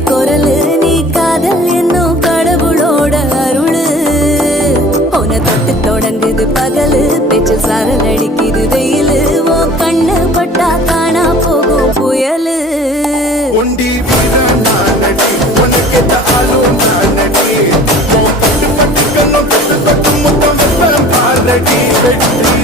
குரலு நீ காதல் என்னும் கடவுளோட அருளு உன தொட்டு தொடங்குது பகலு பேச்சில் சாரல் அடிக்குது வெயிலு ஓ கண்ணு பட்டா காணா போகும் புயலு ஒண்டி வீரன் நானடி உனக்கு ஆளும் நானடி பட்டு பட்டு கண்ணம் தொட்டு தொட்டு முத்தம் பாரடி வெற்றி